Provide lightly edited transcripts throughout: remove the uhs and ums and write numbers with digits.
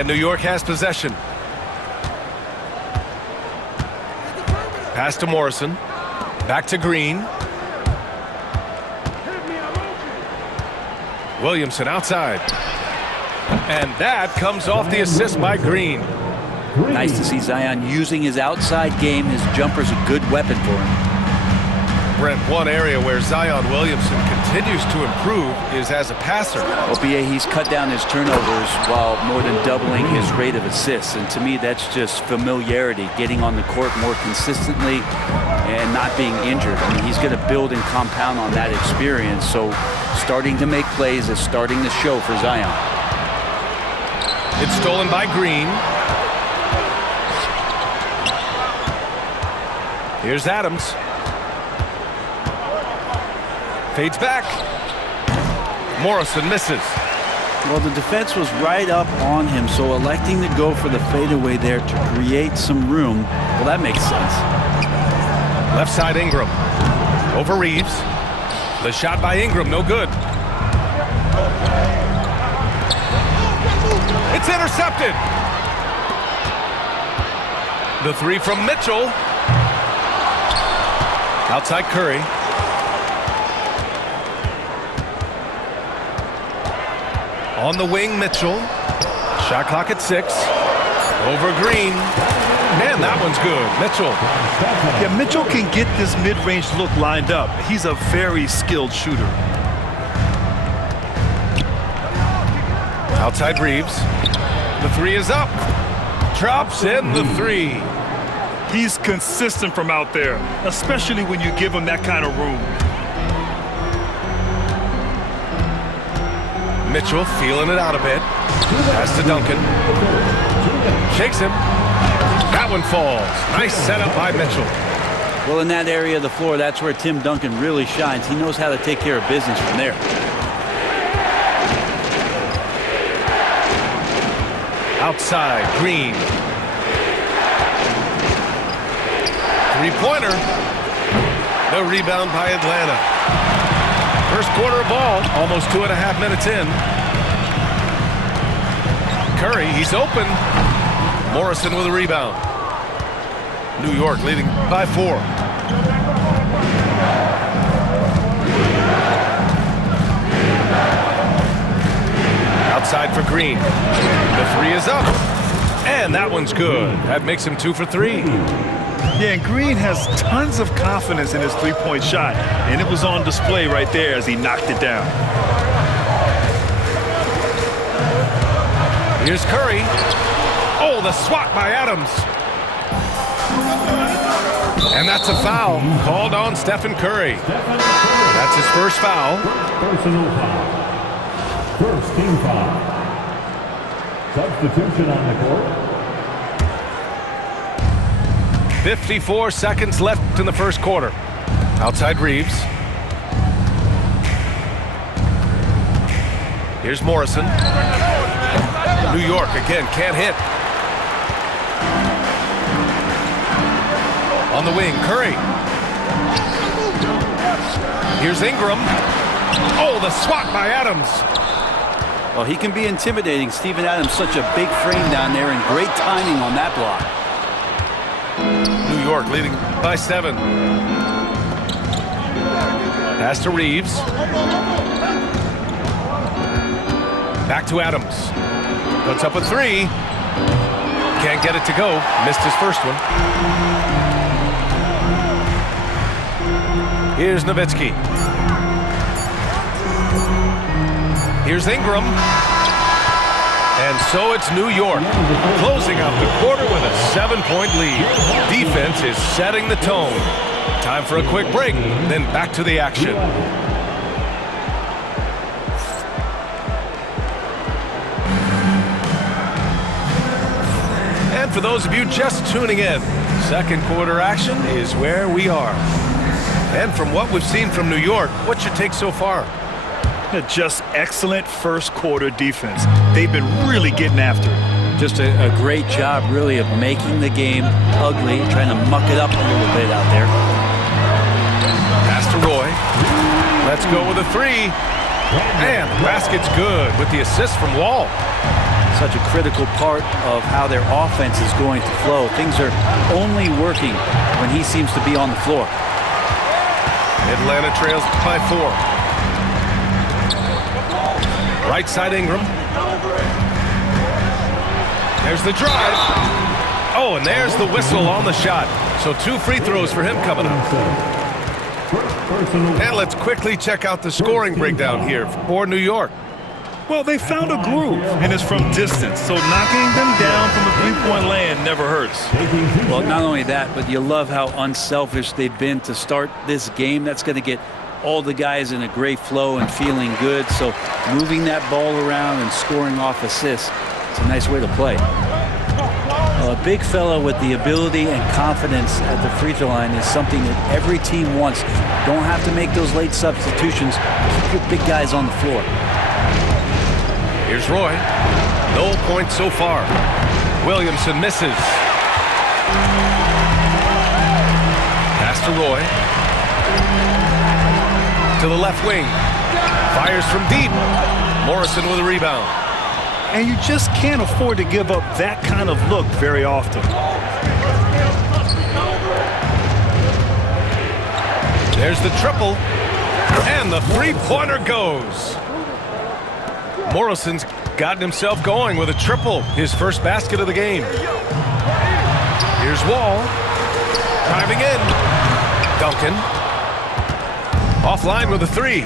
And New York has possession. Pass to Morrison. Back to Green. Williamson outside. And that comes off the assist by Green. Nice to see Zion using his outside game. His jumper's a good weapon for him. Brent, one area where Zion Williamson continues to improve is as a passer. OBA, he's cut down his turnovers while more than doubling his rate of assists. And to me, that's just familiarity, getting on the court more consistently and not being injured. I mean, he's going to build and compound on that experience. So starting to make plays is starting to show for Zion. It's stolen by Green. Here's Adams. Fades back. Morrison misses. Well, the defense was right up on him, so electing to go for the fadeaway there to create some room, well, that makes sense. Left side Ingram. Over Reeves. The shot by Ingram, no good. It's intercepted. The three from Mitchell. Outside Curry. On the wing, Mitchell. Shot clock at 6. Over Green. And that one's good. Mitchell. Yeah, Mitchell can get this mid-range look lined up. He's a very skilled shooter. Outside Reeves. The three is up. Drops in the three. He's consistent from out there, especially when you give him that kind of room. Mitchell feeling it out a bit. Pass to Duncan. Shakes him. That one falls. Nice setup by Mitchell. Well, in that area of the floor, that's where Tim Duncan really shines. He knows how to take care of business from there. Outside, Green. Three-pointer. The rebound by Atlanta. First quarter ball, almost 2.5 minutes in. Curry, he's open. Morrison with a rebound. New York leading by 4. Outside for Green. The three is up. And that one's good. That makes him 2 for 3. Yeah, and Green has tons of confidence in his three-point shot, and it was on display right there as he knocked it down. Here's Curry. Oh, the swat by Adams. And that's a foul called on Stephen Curry. That's his first foul. Personal foul. First team foul. Substitution on the court. 54 seconds left in the first quarter. Outside Reeves. Here's Morrison. New York again can't hit. On the wing, Curry. Here's Ingram. Oh, the swat by Adams. Well, he can be intimidating. Steven Adams, such a big frame down there, and great timing on that block. New York leading by 7. Pass to Reeves. Back to Adams. Puts up a 3. Can't get it to go. Missed his first one. Here's Nowitzki. Here's Ingram. And so it's New York, closing out the quarter with a 7-point lead. Defense is setting the tone. Time for a quick break, then back to the action. And for those of you just tuning in, second quarter action is where we are. And from what we've seen from New York, what's your take so far? Just excellent first quarter defense. They've been really getting after it. Just a great job, really, of making the game ugly, trying to muck it up a little bit out there. Pass to Roy. Let's go with a 3. And the basket's good with the assist from Wall. such a critical part of how their offense is going to flow. Things are only working when he seems to be on the floor. Atlanta trails by 4. Right side Ingram. There's the drive. Oh, and there's the whistle on the shot. So 2 free throws for him coming up. And let's quickly check out the scoring breakdown here for New York. Well, they found a groove, and it's from distance, so knocking them down from the three-point land never hurts. Well, not only that, but you love how unselfish they've been to start this game. That's going to get all the guys in a great flow and feeling good. So moving that ball around and scoring off assists, it's a nice way to play. A big fella with the ability and confidence at the free throw line is something that every team wants. Don't have to make those late substitutions. Keep your big guys on the floor. Here's Roy. No points so far. Williamson misses. Pass to Roy. To the left wing. Fires from deep. Morrison with a rebound. And you just can't afford to give up that kind of look very often. There's the triple. And the three-pointer goes. Morrison's gotten himself going with a triple, his first basket of the game. Here's Wall. Driving in. Duncan. Offline with a 3.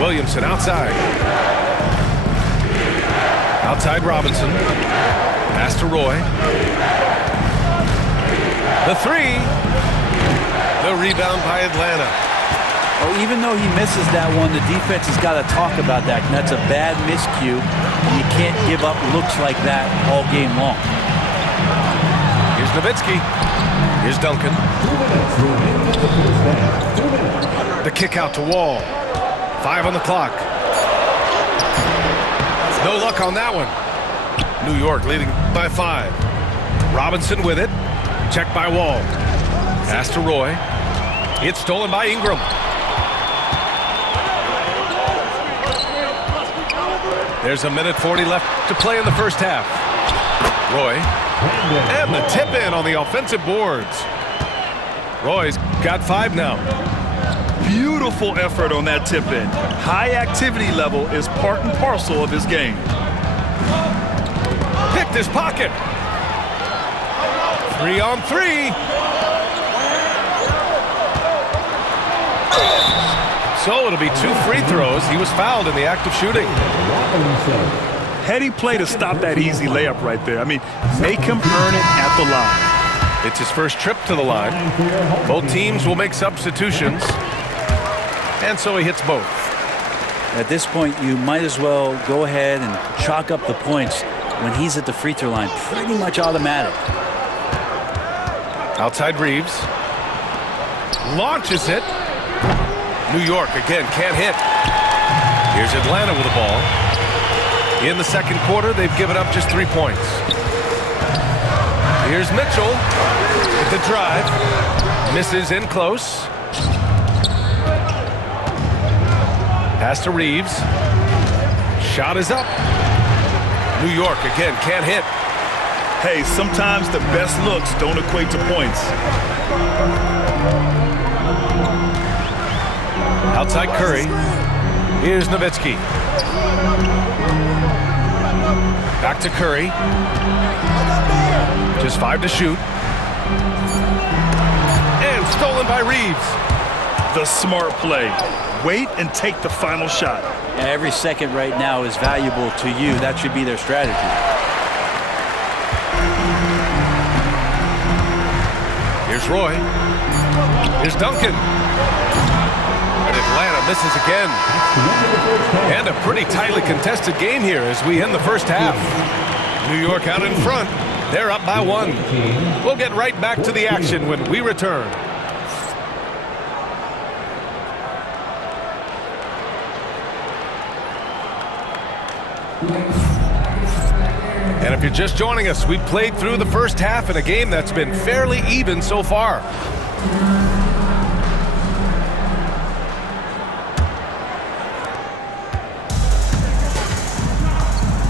Williamson outside. Outside Robinson. Pass to Roy. The 3. The rebound by Atlanta. Oh, even though he misses that one, the defense has got to talk about that. And that's a bad miscue. And you can't give up looks like that all game long. Here's Nowitzki. Here's Duncan. The kick out to Wall. 5 on the clock. No luck on that one. New York leading by 5. Robinson with it. Checked by Wall. Pass to Roy. It's stolen by Ingram. There's a minute 40 left to play in the first half. Roy. And the tip in on the offensive boards. Roy's got 5 now. Beautiful effort on that tip in. High activity level is part and parcel of his game. Picked his pocket. 3 on 3. So it'll be 2 free throws. He was fouled in the act of shooting. Heady play to stop that easy layup right there. I mean, make him earn it at the line. It's his first trip to the line. Both teams will make substitutions. And so he hits both. At this point, you might as well go ahead and chalk up the points when he's at the free throw line. Pretty much automatic. Outside Reeves. Launches it. New York again can't hit. Here's Atlanta with the ball. In the second quarter, they've given up just 3 points. Here's Mitchell with the drive. Misses in close. Pass to Reeves. Shot is up. New York again can't hit. Hey, sometimes the best looks don't equate to points. Outside Curry. Here's Nowitzki. Back to Curry. Just 5 to shoot. And stolen by Reeves. The smart play. Wait and take the final shot. Yeah, every second right now is valuable to you. That should be their strategy. Here's Roy. Here's Duncan. And Atlanta misses again. And a pretty tightly contested game here as we end the first half. New York out in front. They're up by 1. We'll get right back to the action when we return. And if you're just joining us, we played through the first half in a game that's been fairly even so far.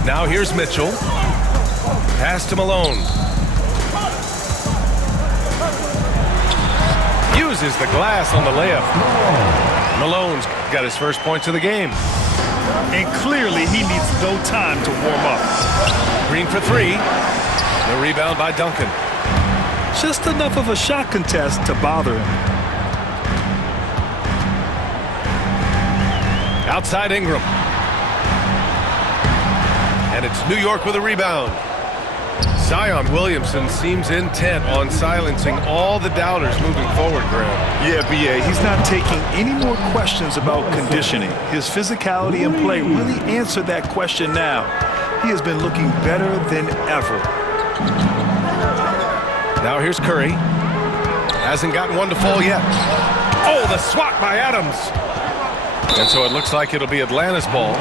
Now here's Mitchell. Pass to Malone. Uses the glass on the layup. Malone's got his first points of the game. And clearly he needs no time to warm up. Green for three. The rebound by Duncan. Just enough of a shot contest to bother him. Outside Ingram. And it's New York with a rebound. Zion Williamson seems intent on silencing all the doubters moving forward, Graham. Yeah, B.A., he's not taking any more questions about conditioning. His physicality and play really answered that question now. He has been looking better than ever. Now here's Curry. Hasn't gotten one to fall yet. Oh, the swat by Adams. And so it looks like it'll be Atlanta's ball.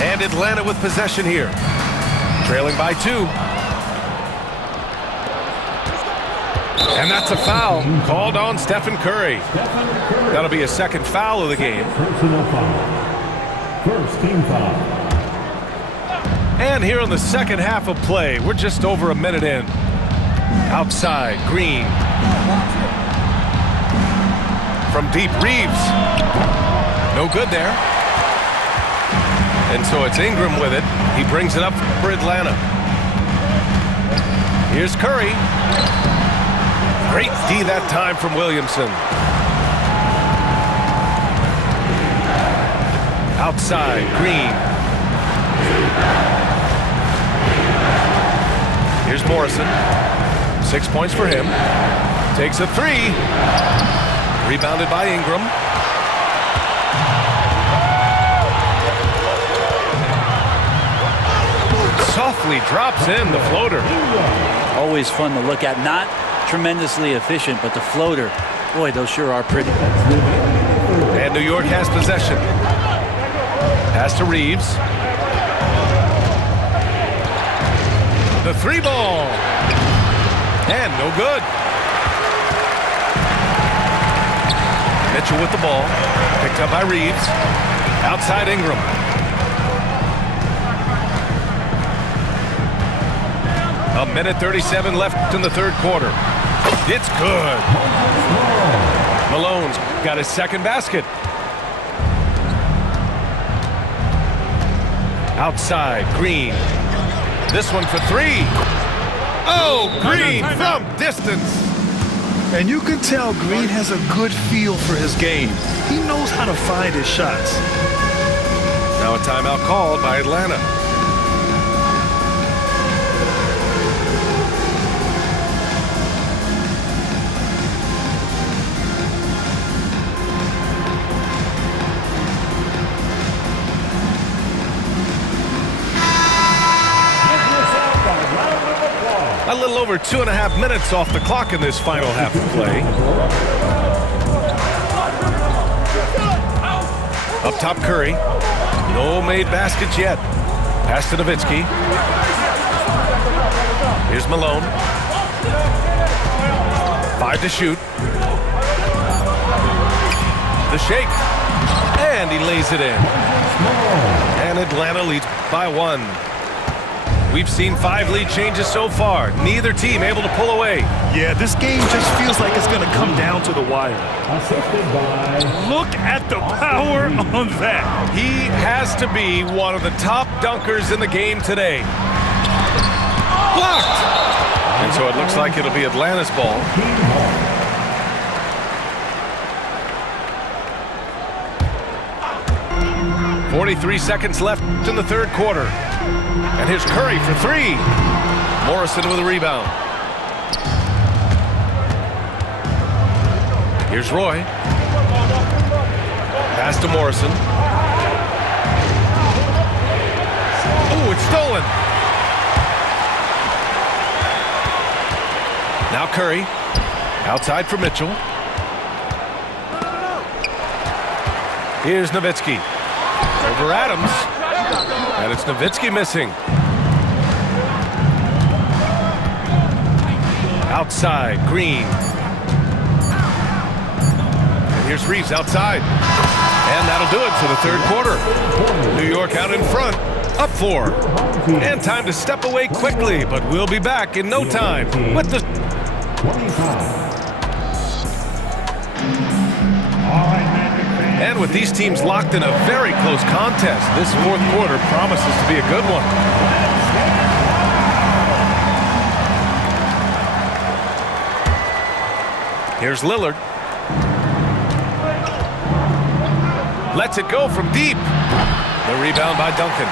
And Atlanta with possession here. Trailing by 2. And that's a foul called on Stephen Curry. That'll be a second foul of the game. Personal foul. First team foul. And here in the second half of play, we're just over a minute in. Outside, Green. From deep, Reeves. No good there. And so it's Ingram with it. He brings it up for Atlanta. Here's Curry. Great D that time from Williamson. Outside, Green. Here's Morrison. 6 points for him. Takes a 3. Rebounded by Ingram. Softly drops in the floater. Always fun to look at. Not tremendously efficient, but the floater, boy, those sure are pretty. And New York has possession. Pass to Reeves. The 3 ball. And no good. Mitchell with the ball. Picked up by Reeves. Outside Ingram. A minute 37 left in the third quarter. It's good. Malone's got his second basket. Outside, Green. This one for 3. Oh, Green from distance. And you can tell Green has a good feel for his game. He knows how to find his shots. Now a timeout called by Atlanta. A little over 2.5 minutes off the clock in this final half of play. Up top, Curry. No made baskets yet. Pass to Nowitzki. Here's Malone. 5 to shoot. The shake. And he lays it in. And Atlanta leads by 1. We've seen 5 lead changes so far. Neither team able to pull away. Yeah, this game just feels like it's going to come down to the wire. Assisted by... Look at the power on that. He has to be one of the top dunkers in the game today. Blocked! And so it looks like it'll be Atlanta's ball. 43 seconds left in the third quarter. And here's Curry for 3. Morrison with a rebound. Here's Roy. Pass to Morrison. Oh, it's stolen. Now Curry. Outside for Mitchell. Here's Nowitzki. Over Adams. And it's Nowitzki missing. Outside, Green. And here's Reeves outside. And that'll do it for the third quarter. New York out in front, up 4. And time to step away quickly, but we'll be back in no time with the... 25. And with these teams locked in a very close contest, this fourth quarter promises to be a good one. Here's Lillard. Lets it go from deep. The rebound by Duncan.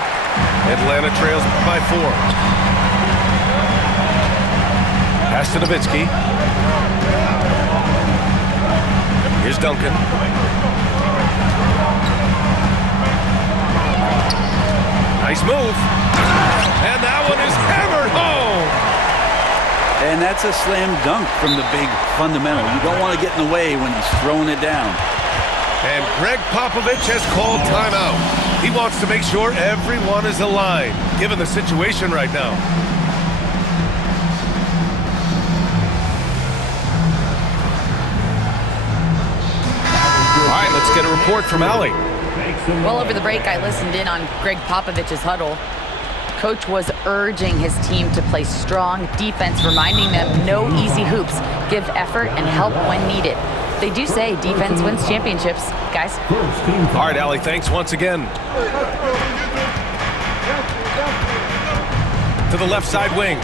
Atlanta trails by 4. Pass to Nowitzki. Here's Duncan. Nice move. And that one is hammered home. And that's a slam dunk from the big fundamental. You don't want to get in the way when he's throwing it down. And Greg Popovich has called timeout. He wants to make sure everyone is aligned, given the situation right now. All right, let's get a report from Allie. Well, over the break, I listened in on Greg Popovich's huddle. Coach was urging his team to play strong defense, reminding them no easy hoops, give effort and help when needed. They do say defense wins championships, guys. All right, Allie, thanks once again. To the left side wing.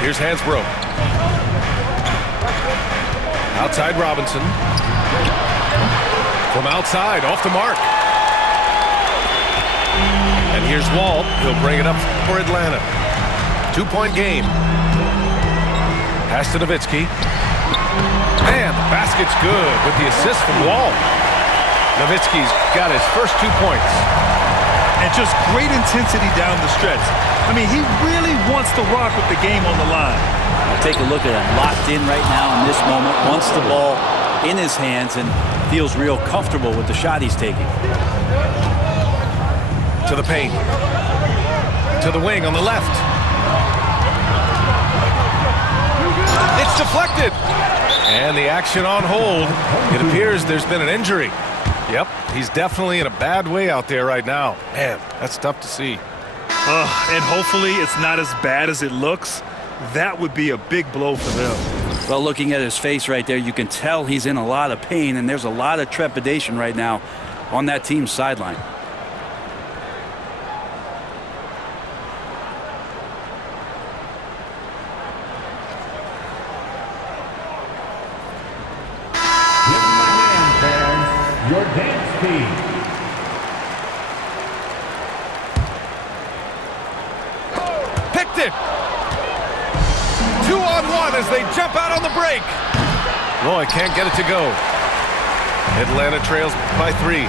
Here's Hansbrough. Outside Robinson. From outside, off the mark. And here's Walt. He'll bring it up for Atlanta. 2-point game. Pass to Nowitzki. And the basket's good with the assist from Walt. Nowitzki's got his first 2 points. And just great intensity down the stretch. I mean, he really wants to rock with the game on the line. Take a look at him, locked in right now in this moment, wants the ball in his hands and feels real comfortable with the shot he's taking. To the paint. To the wing on the left. It's deflected. And the action on hold. It appears there's been an injury. Yep, he's definitely in a bad way out there right now. Man, that's tough to see. And hopefully it's not as bad as it looks. That would be a big blow for them. Well, looking at his face right there, you can tell he's in a lot of pain, and there's a lot of trepidation right now on that team's sideline. Give them a hand, fans. Your dance team. Picked it. 2-on-1 as they jump out on the break. Roy can't get it to go. Atlanta trails by 3.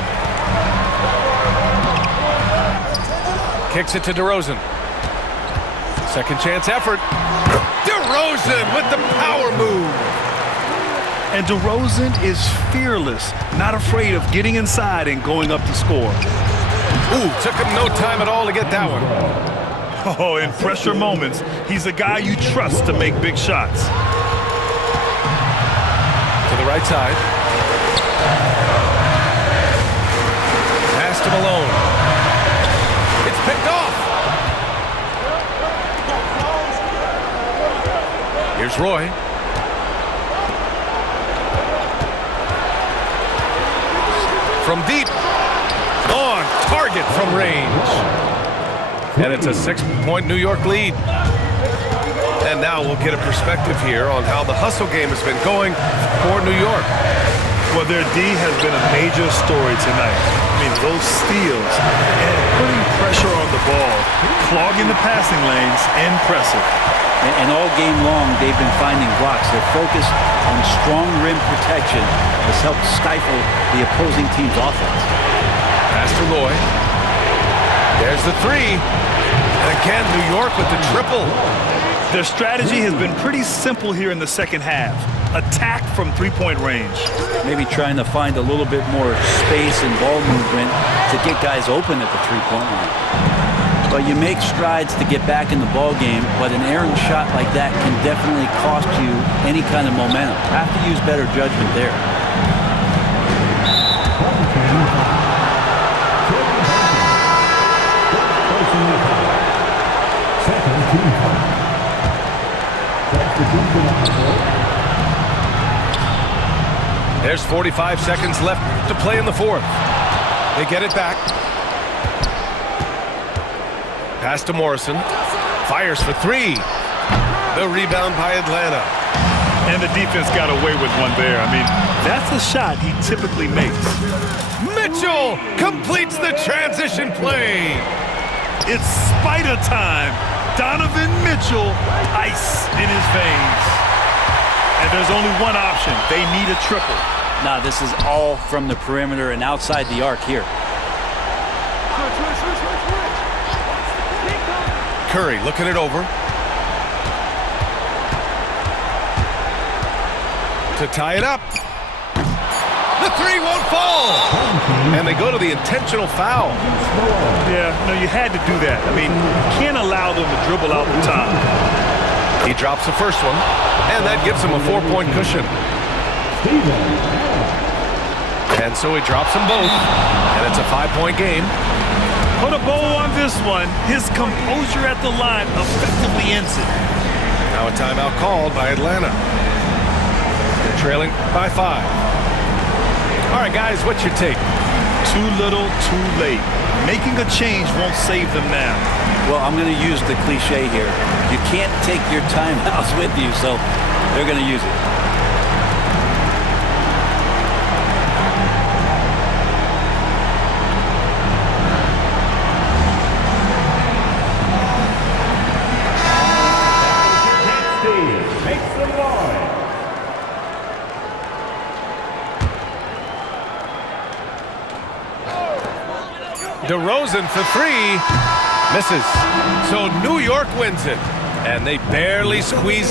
Kicks it to DeRozan. Second chance effort. DeRozan with the power move. And DeRozan is fearless, not afraid of getting inside and going up to score. Ooh, took him no time at all to get that one. Oh, in pressure moments, he's a guy you trust to make big shots. To the right side. Pass to Malone. It's picked off. Here's Roy. From deep. On target from range. And it's a 6-point New York lead. And now we'll get a perspective here on how the hustle game has been going for New York. Well, their D has been a major story tonight. I mean, those steals and putting pressure on the ball, clogging the passing lanes, impressive. And all game long, they've been finding blocks. Their focus on strong rim protection has helped stifle the opposing team's offense. Pass to Roy. There's the 3. And again, New York with the triple. Their strategy has been pretty simple here in the second half. Attack from three-point range. Maybe trying to find a little bit more space and ball movement to get guys open at the three-point line. But you make strides to get back in the ball game, but an errant shot like that can definitely cost you any kind of momentum. Have to use better judgment there. There's 45 seconds left to play in the fourth. They get it back. Pass to Morrison. Fires for three. The rebound by Atlanta. And the defense got away with one there. I mean, that's a shot he typically makes. Mitchell completes the transition play. It's spider time. Donovan Mitchell, ice in his veins. And there's only one option. They need a triple. Now, this is all from the perimeter and outside the arc here. Curry looking it over. To tie it up. The three won't fall. And they go to the intentional foul. Yeah, no, you had to do that. I mean, you can't allow them to dribble out the top. He drops the first one, and that gives him a 4-point cushion. And so he drops them both, and it's a 5-point game. Put a bow on this one. His composure at the line effectively ends it. Now a timeout called by Atlanta. They're trailing by 5. All right, guys, what's your take? Too little, too late. Making a change won't save them now. Well, I'm going to use the cliche here. You can't take your timeouts with you, so they're going to use it. Makes the line. DeRozan for three. Misses. So New York wins it. And they barely squeezed